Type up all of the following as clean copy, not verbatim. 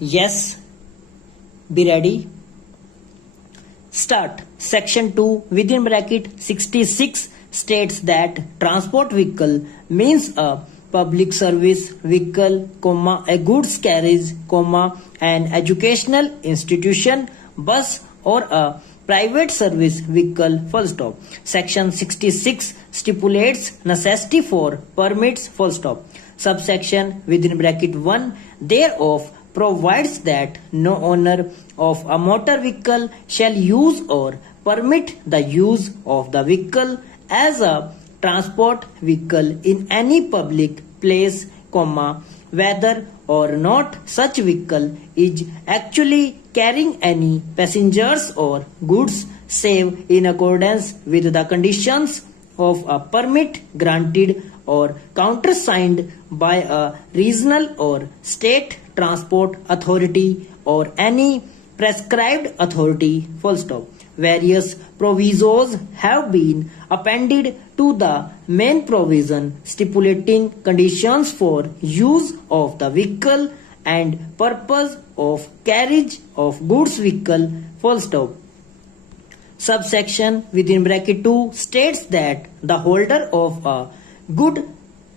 Yes, be ready. Start. Section 2 within bracket 66 states that transport vehicle means a public service vehicle, comma, a goods carriage, comma, an educational institution, bus or a private service vehicle, full stop. Section 66 stipulates necessity for permits, full stop. Subsection within bracket 1 thereof provides that no owner of a motor vehicle shall use or permit the use of the vehicle as a transport vehicle in any public place, comma, whether or not such vehicle is actually carrying any passengers or goods, save in accordance with the conditions of a permit granted or countersigned by a regional or state transport authority or any prescribed authority, full stop. Various provisos have been appended to the main provision stipulating conditions for use of the vehicle and purpose of carriage of goods vehicle, full stop. Subsection within bracket 2 states that the holder of a good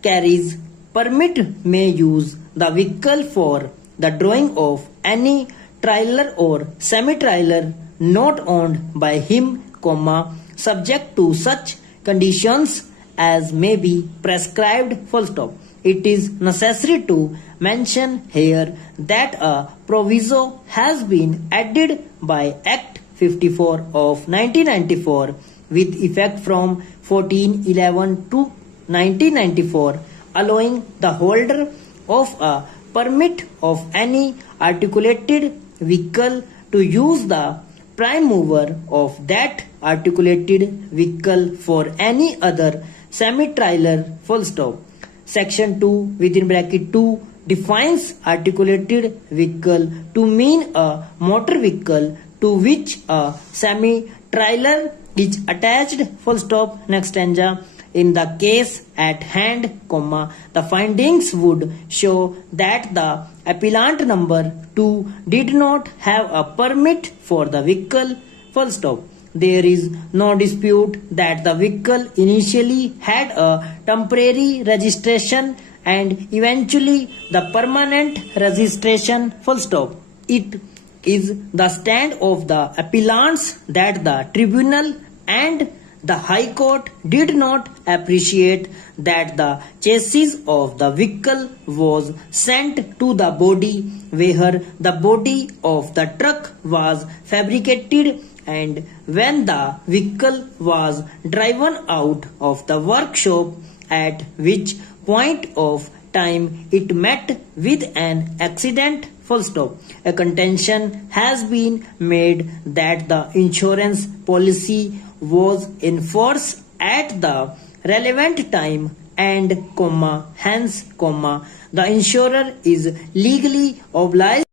carriage permit may use the vehicle for the drawing of any trailer or semi-trailer not owned by him, comma, subject to such conditions as may be prescribed, full stop. It is necessary to mention here that a proviso has been added by Act 54 of 1994 with effect from 14/11 to 1994, allowing the holder of a permit of any articulated vehicle to use the prime mover of that articulated vehicle for any other semi-trailer, full stop. Section 2 within bracket 2 defines articulated vehicle to mean a motor vehicle to which a semi-trailer is attached, full stop. Next stanza. In the case at hand, comma, the findings would show that the appellant number 2 did not have a permit for the vehicle, full stop. There is no dispute that the vehicle initially had a temporary registration and eventually the permanent registration, full stop. It is the stand of the appellants that the tribunal and the High Court did not appreciate that the chassis of the vehicle was sent to the body where the body of the truck was fabricated, and when the vehicle was driven out of the workshop, at which point of time it met with an accident, full stop. A contention has been made that the insurance policy was in force at the relevant time and, comma, hence, comma, the insurer is legally obliged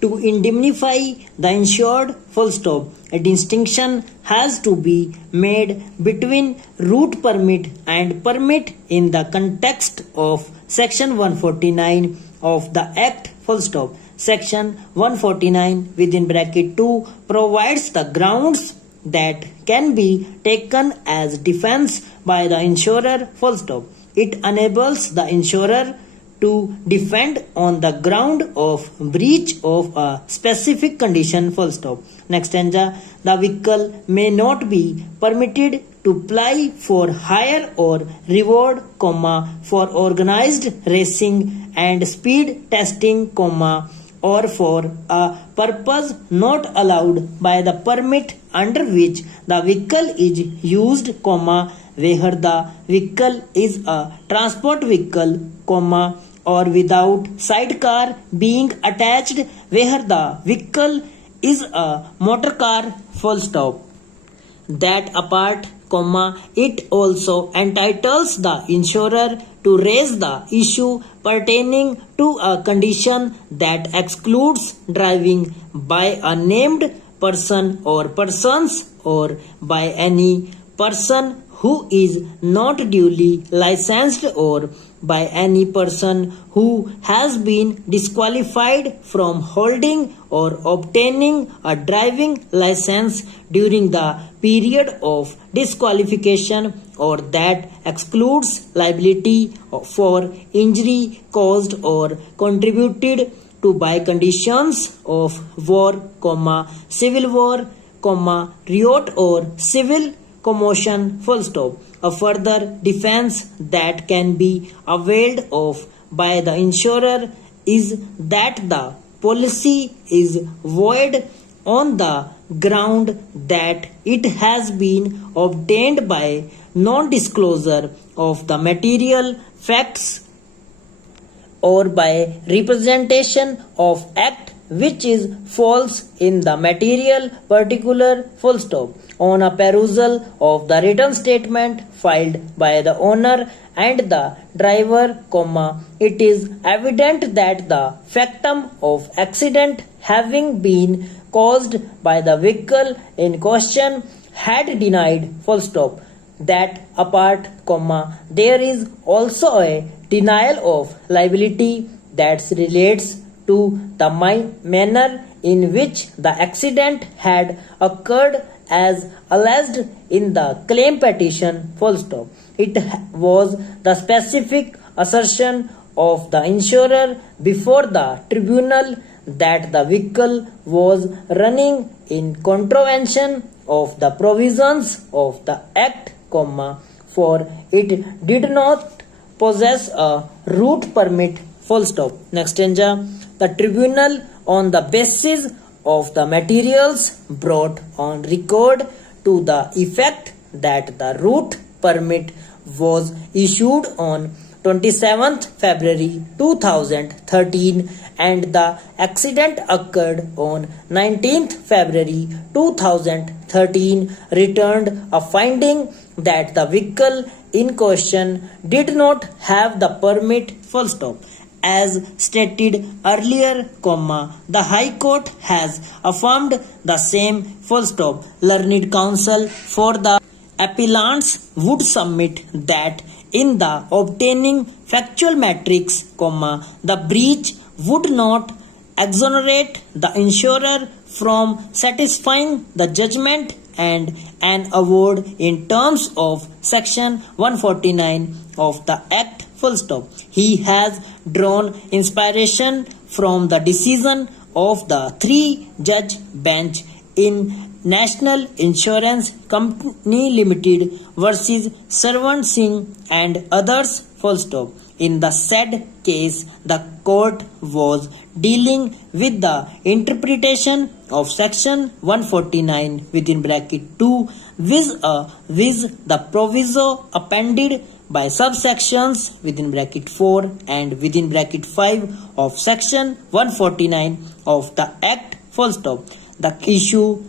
to indemnify the insured, full stop. A distinction has to be made between route permit and permit in the context of Section 149 of the Act, full stop. Section 149 within bracket 2 provides the grounds that can be taken as defense by the insurer, full stop. It enables the insurer to defend on the ground of breach of a specific condition, full stop. Next stanza. The vehicle may not be permitted to ply for hire or reward, comma, for organized racing and speed testing, comma, or for a purpose not allowed by the permit under which the vehicle is used, comma, where the vehicle is a transport vehicle, comma, or without sidecar being attached, where the vehicle is a motor car, full stop. That apart, comma, it also entitles the insurer to raise the issue pertaining to a condition that excludes driving by a named person or persons or by any person who is not duly licensed or by any person who has been disqualified from holding or obtaining a driving license during the period of disqualification, or that excludes liability for injury caused or contributed to by conditions of war, civil war, riot or civil commotion, full stop. A further defense that can be availed of by the insurer is that the policy is void on the ground that it has been obtained by non-disclosure of the material facts or by representation of act which is false in the material particular, full stop. On a perusal of the written statement filed by the owner and the driver, it is evident that the factum of accident having been caused by the vehicle in question had denied, full stop. That apart, there is also a denial of liability that relates to the manner in which the accident had occurred as alleged in the claim petition, full stop. It was the specific assertion of the insurer before the tribunal that the vehicle was running in contravention of the provisions of the act, for it did not possess a route permit, full stop. Next, the tribunal on the basis of the materials brought on record to the effect that the route permit was issued on 27th February 2013 and the accident occurred on 19th February 2013, returned a finding that the vehicle in question did not have the permit, full stop. As stated earlier, the High Court has affirmed the same, full stop. Learned counsel for the appellants would submit that in the obtaining factual matrix, the breach would not exonerate the insurer from satisfying the judgment and an award in terms of section 149 of the Act, full stop. He has drawn inspiration from the decision of the 3-judge bench in National Insurance Company Limited versus Sarwan Singh and others, full stop. In the said case, the court was dealing with the interpretation of section 149 within bracket 2 with the proviso appended by subsections within bracket 4 and within bracket 5 of section 149 of the Act, full stop. The issue,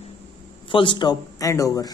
full stop, and over.